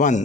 1،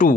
2،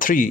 3،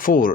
4،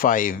5،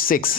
6،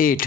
8،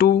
2،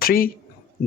3،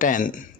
10،